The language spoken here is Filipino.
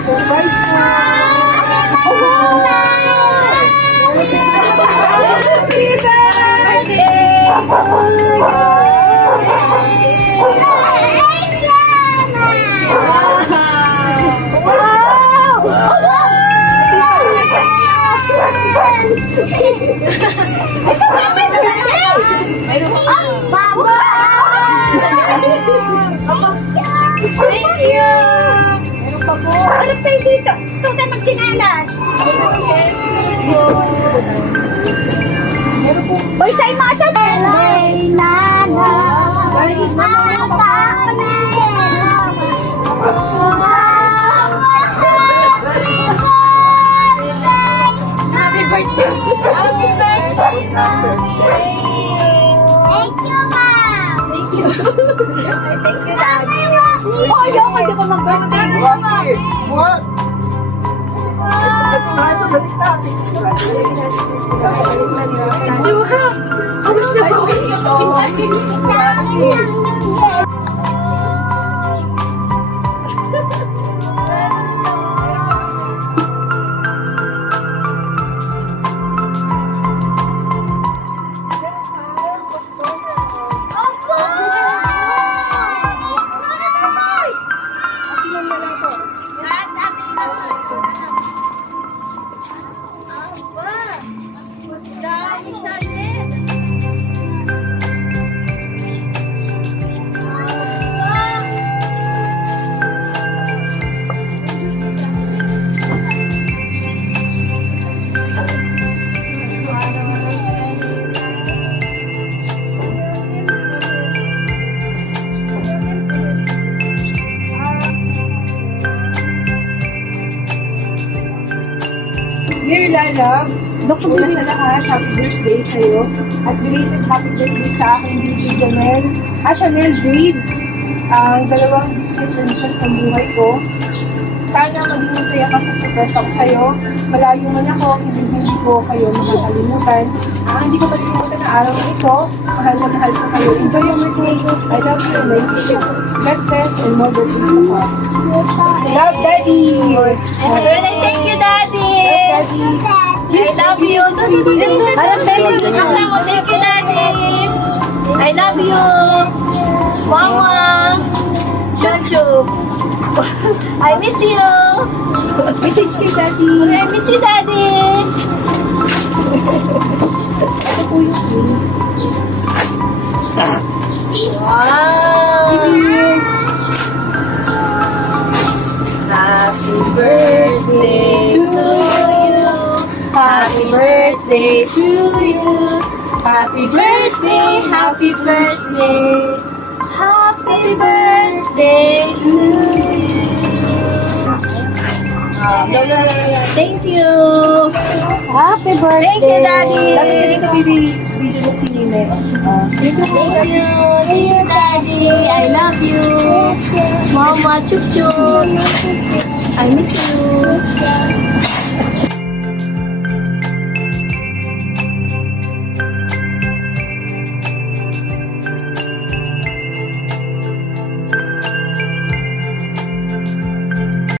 Surprise na! Happy Thank you! Meron pa po. Ano tayo dito? Ito tayo magchinalas. Uy, sa'yo mga sa Ay, nana. Happy birthday. Happy birthday. Thank you, ma'am. Thank you. Thank you, daddy. Oh, ayaw ka di ba mag-birthday? What? Ito na, balik na. Juha! Awas na po! Dear Lalabs, una sa lahat, happy birthday sa'yo. At belated happy birthday sa aking baby Chanel Jade. Ang dalawang biscuit princess ng buhay ko. Sana maging masaya ka sa surprise ako sa'yo. Malayo man ako, hindi ko kayo makakalimutan. Hindi ko makalimutan na araw na ito. Mahal na mahal ko kayo. Enjoy your birthday. I love you and I wish you God bless and more birthdays to come. Love, Daddy! Thank you, Daddy! I love you! Thank you, Daddy! I love you! Mama! Chup-chup! I miss you! Message kay Daddy! I miss you, Daddy! Ito po yung Wow! Happy birthday to you! Happy birthday to you! Happy birthday! Happy birthday! Happy birthday to you! Thank you! happy birthday! Thank you, Daddy! Lapit ka dito, baby. Video mo si Nene. Thank you! Thank you, Daddy! I love you! Mama, chup chup! I miss you!